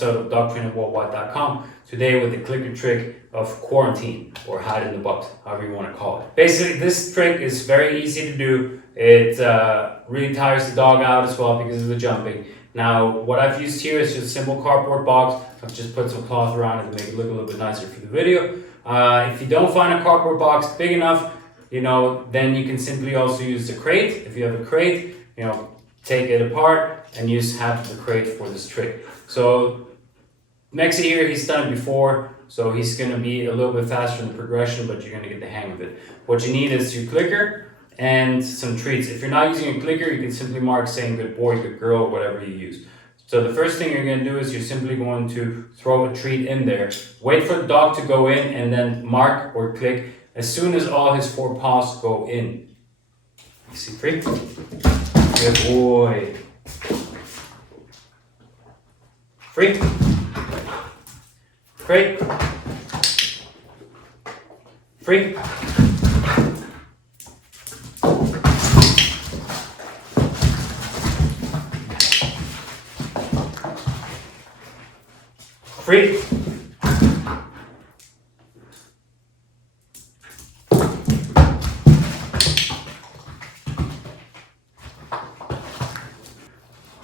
episode of DOGTRAININGWORLDWIDE.COM. Today with the clicker trick of quarantine, or hide in the box, however you want to call it. Basically, this trick is very easy to do. It really tires the dog out as well because of the jumping. Now, what I've used here is just a simple cardboard box. I've just put some cloth around it to make it look a little bit nicer for the video. If you don't find a cardboard box big enough, then you can simply also use the crate. If you have a crate, take it apart and use half of the crate for this trick. So next here, he's done it before, so he's going to be a little bit faster in the progression, but you're going to get the hang of it. What you need is your clicker and some treats. If you're not using a clicker, you can simply mark saying good boy, good girl, whatever you use. So the first thing you're going to do is you're simply going to throw a treat in there. Wait for the dog to go in and then mark or click as soon as all his 4 paws go in. You see, free? Good boy. Free. Great. Free. Free.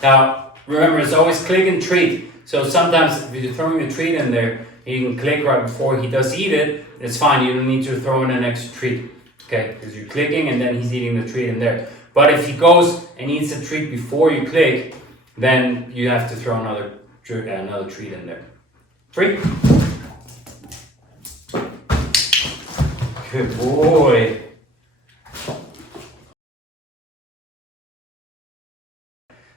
Now, remember, it's always click and treat. So sometimes if you're throwing a treat in there, you can click right before he does eat it. It's fine. You don't need to throw in an extra treat. Okay, because you're clicking and then he's eating the treat in there. But if he goes and eats the treat before you click, then you have to throw another treat in there. Free. Good boy.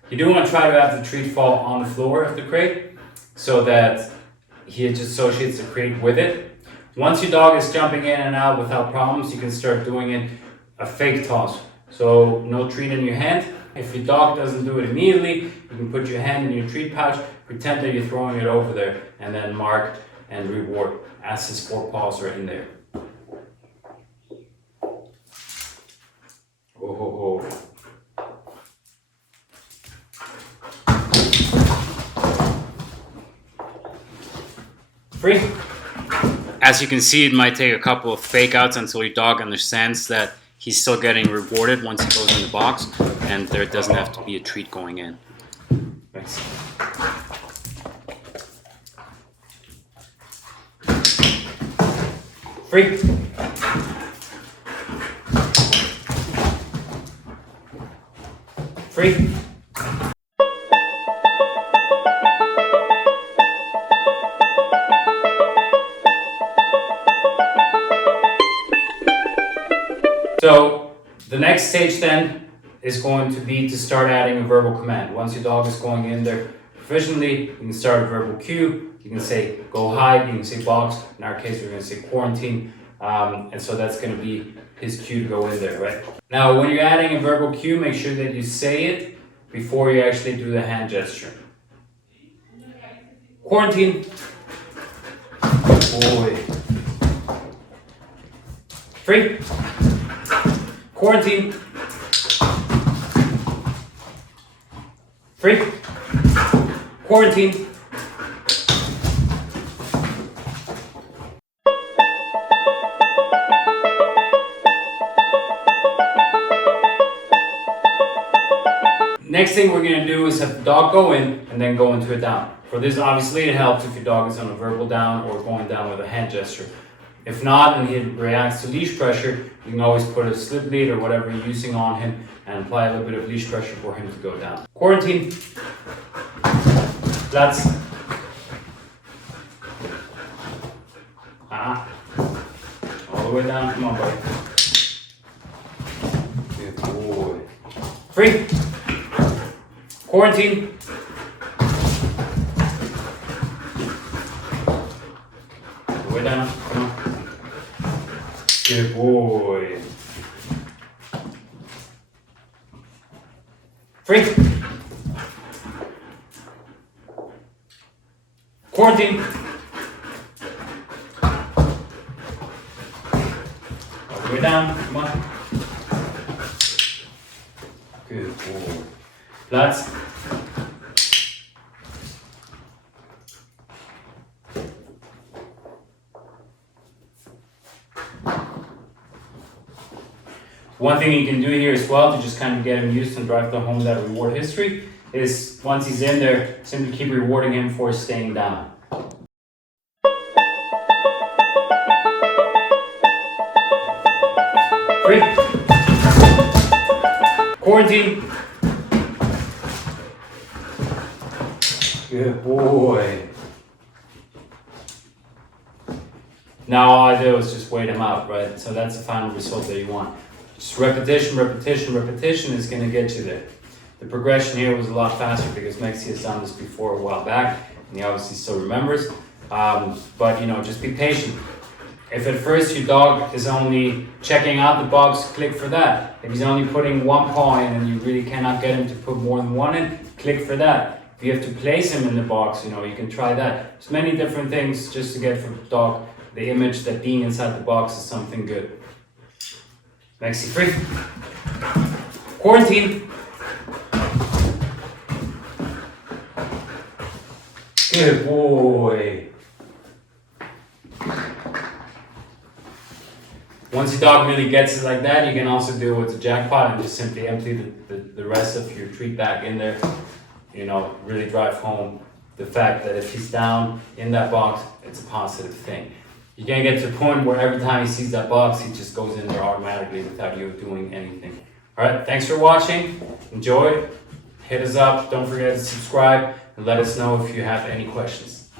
You do want to try to have the treat fall on the floor of the crate so that he just associates the crate with it. Once your dog is jumping in and out without problems, you can start doing it a fake toss. So no treat in your hand. If your dog doesn't do it immediately, you can put your hand in your treat pouch, pretend that you're throwing it over there, and then mark and reward as his 4 paws are in there. Oh, ho, ho. Free. As you can see, it might take a couple of fake outs until your dog understands that he's still getting rewarded once he goes in the box, and there doesn't have to be a treat going in. Thanks. Free. Free. So the next stage then is going to be to start adding a verbal command. Once your dog is going in there proficiently, you can start a verbal cue. You can say go hide, you can say box. In our case, we're going to say quarantine. And so that's going to be his cue to go in there, right? Now, when you're adding a verbal cue, make sure that you say it before you actually do the hand gesture. Quarantine. Boy. Free. Quarantine. Free. Quarantine. Next thing we're going to do is have the dog go in and then go into a down. For this, obviously, it helps if your dog is on a verbal down or going down with a hand gesture. If not, and he reacts to leash pressure, you can always put a slip lead or whatever you're using on him and apply a little bit of leash pressure for him to go down. Quarantine. That's all the way down. Come on, buddy. Good boy. Free. Quarantine. All the way down. Come on. Good boy. Free. Quarantine. All the way down. Come on. Good boy. Platz. one thing you can do here as well to just kind of get him used and drive home that reward history is once he's in there, simply keep rewarding him for staying down. Free. Quarantine. Good boy. Now all I do is just wait him out, right? So that's the final result that you want. Just repetition, repetition, repetition is going to get you there. The progression here was a lot faster because Mexi has done this before a while back, and he obviously still remembers. But you know, just be patient. If at first your dog is only checking out the box, click for that. If he's only putting one paw in and you really cannot get him to put more than one in, click for that. If you have to place him in the box, you know, you can try that. There's many different things just to get from the dog the image that being inside the box is something good. Mexi free. Quarantine. Good boy. Once your dog really gets it like that, you can also do what's a jackpot and just simply empty the rest of your treat bag in there. You know, really drive home the fact that if he's down in that box, it's a positive thing. You can't get to the point where every time he sees that box, he just goes in there automatically without you doing anything. All right, thanks for watching. Enjoy. Hit us up. Don't forget to subscribe and let us know if you have any questions.